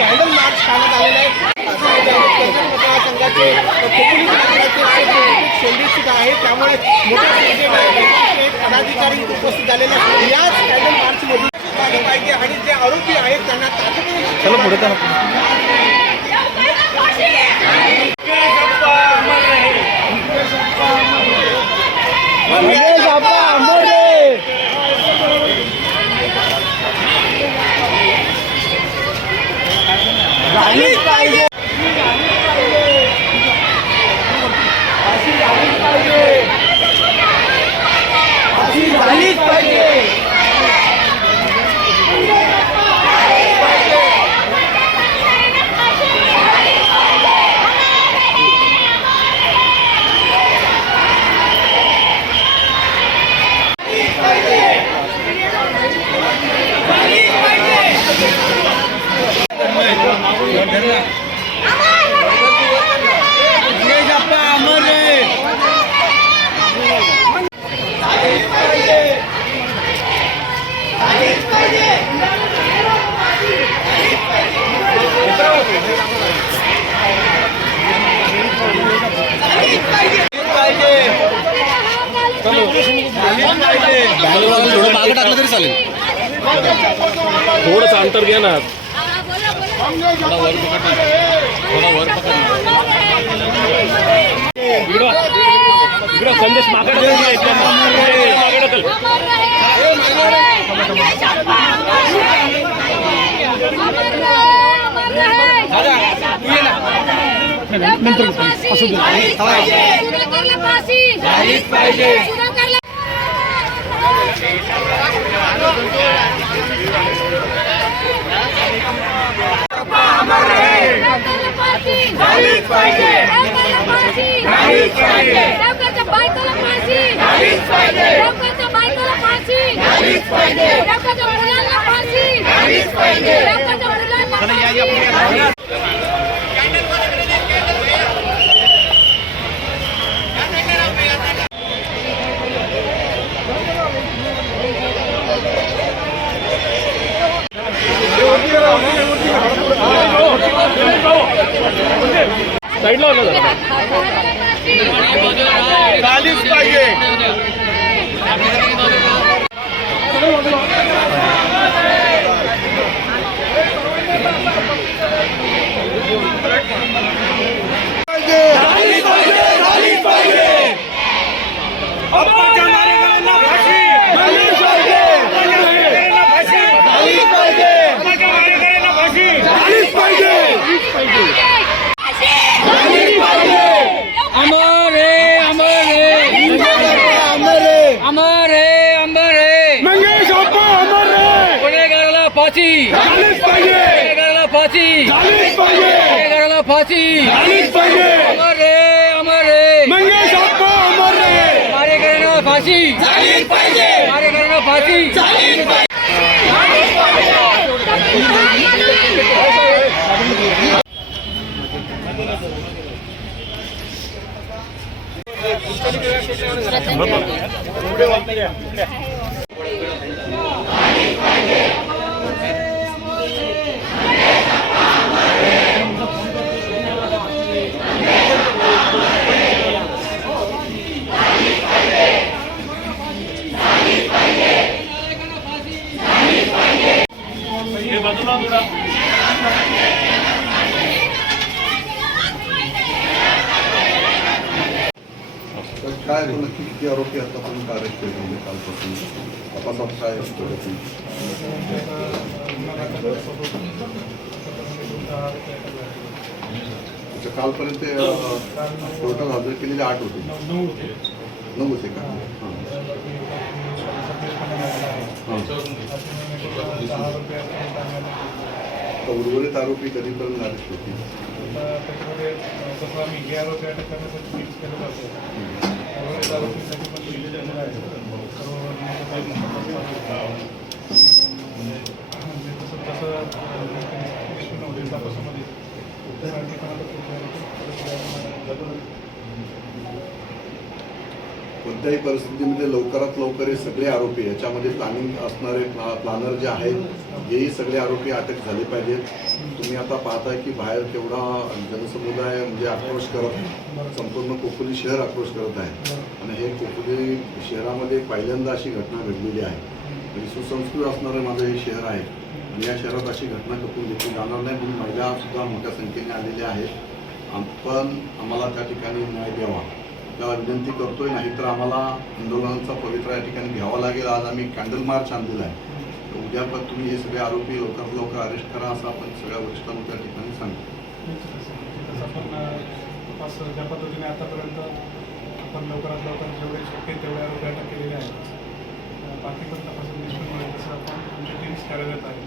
Paddle March काढण्यात आलेला आहे. मतदारसंघाचे शेंडी सुद्धा आहे, त्यामुळे मोठ्या संख्येने पदाधिकारी उपस्थित झालेले आहेत. याच पॅडल मार्चमधून झालं पाहिजे आणि जे आरोपी आहेत त्यांना तातडीने पुढे झालीच पाहिजे. झालीच पाहिजे. थोडं मागे टाकलं तरी चालेल. थोडंसं अंतर घ्या ना. थोडा वर पकड. इकडं संदेश मागे टाकल. साइड ला झालीच पाहिजे. फांसी अमर रे मंगेश अप्पा अमर रे. मारेकऱ्यांना फाशी झालीच पाहिजे. मारेकऱ्यांना फाशी झालीच पाहिजे. काय नक्की किती आरोपी आतापर्यंत अरेस्ट केले कालपासून तपासात काय कालपर्यंत टोटल हजर केलेले 8 होते. 9 होते का? उर्वरित आरोपी कधीपर्यंत अरेस्ट होतील? कोणत्याही परिस्थितीमध्ये लवकरात लवकर हे सगळे आरोपी, याच्यामध्ये प्लॅनिंग असणारे प्लॅनर जे आहेत हेही सगळे आरोपी अटक झाले पाहिजेत. तुम्ही आता पाहताय की बाहेर केवढा जनसमुदाय म्हणजे आक्रोश करत आहे, संपूर्ण खोपोली शहर आक्रोश करत आहे. आणि हे खोपोली शहरामध्ये पहिल्यांदा अशी घटना घडलेली आहे. म्हणजे सुसंस्कृत असणारं माझं हे शहर आहे आणि या शहरात अशी घटना करून घेतली जाणार नाही म्हणून महिलासुद्धा मोठ्या संख्येने आलेल्या आहेत. आपण आम्हाला त्या ठिकाणी न्याय द्यावा त्याला विनंती करतोय. नाहीतर आम्हाला आंदोलनाचा पवित्रा या ठिकाणी घ्यावा लागेल. आज आम्ही कॅन्डल मार्च आणलेला आहे. उद्या पण तुम्ही हे सगळे आरोपी लवकरात लवकर अरेस्ट करा असं आपण सगळ्या वरिष्ठांना त्या ठिकाणी सांगतो. आपण तपास ज्या पद्धतीने आतापर्यंत आपण लवकरात लवकर जेवढे शक्य तेवढे आरोपी अटक केलेले आहेत. बाकी पण तपास तसं आपण आमच्या टीम्स कार्यरत आहे.